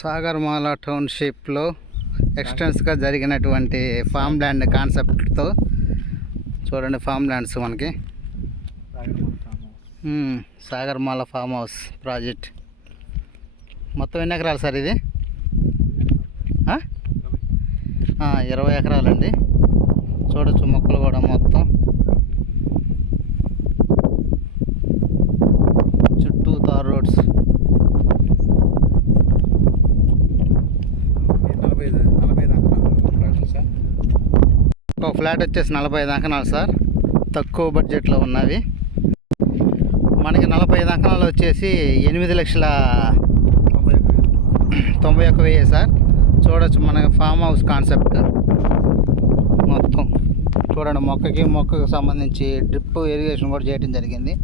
సాగర్మాల టౌన్షిప్లో ఎక్స్టెన్స్గా జరిగినటువంటి farm land కాన్సెప్ట్తో చూడండి ఫామ్ ల్యాండ్స్ మనకి. Sagarmala farm house project. మొత్తం ఎన్ని ఎకరాలు సార్ ఇది? ఇరవై ఎకరాలండి చూడొచ్చు మొక్కలు కూడా మొత్తం చుట్టూ తార్ రోడ్స్ నలభై నలభై దాకా సార్. ఒక ఫ్లాట్ వచ్చేసి నలభై ఐదు అంకణాలు సార్. తక్కువ బడ్జెట్లో ఉన్నవి. మనకి నలభై ఐదు వచ్చేసి ఎనిమిది లక్షల తొంభై ఒక తొంభై ఒక్క వెయ్యి సార్. చూడొచ్చు మన ఫామ్ హౌస్ కాన్సెప్ట్. మొత్తం. చూడండి మొక్కకి మొక్కకు సంబంధించి డ్రిప్ ఇరిగేషన్ కూడా చేయడం జరిగింది.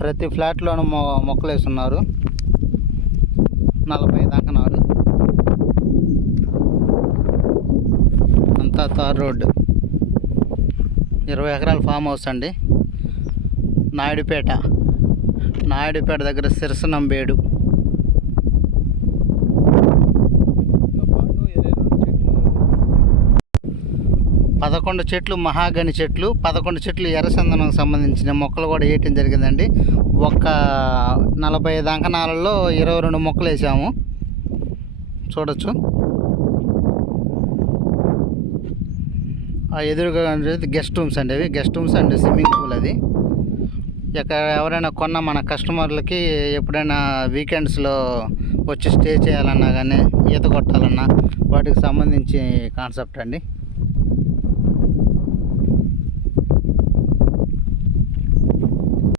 ప్రతి ఫ్లాట్లోనూ మొ మొక్కలు వేస్తున్నారు నలభై ఐదు తార్ రోడ్డు. ఇరవై ఎకరాల ఫామ్ హౌస్ అండి. నాయుడుపేట. నాయుడుపేట దగ్గర సిరసనంబేడు ఇరవై చెట్లు పదకొండు చెట్లు మహాగని చెట్లు పదకొండు చెట్లు ఎర్రచందనం సంబంధించిన మొక్కలు కూడా వేయటం జరిగిందండి. ఒక్క నలభై ఐదు అంకణాలలో ఇరవై రెండు మొక్కలు వేసాము. చూడొచ్చు. ఎదురుగా ఉండేది గెస్ట్ రూమ్స్ అండి అవి. Guest rooms and swimming pool అది. ఇక్కడ ఎవరైనా కొన్న మన కస్టమర్లకి ఎప్పుడైనా వీకెండ్స్లో వచ్చి స్టే చేయాలన్నా కానీ ఈత కొట్టాలన్నా వాటికి సంబంధించి కాన్సెప్ట్ అండి.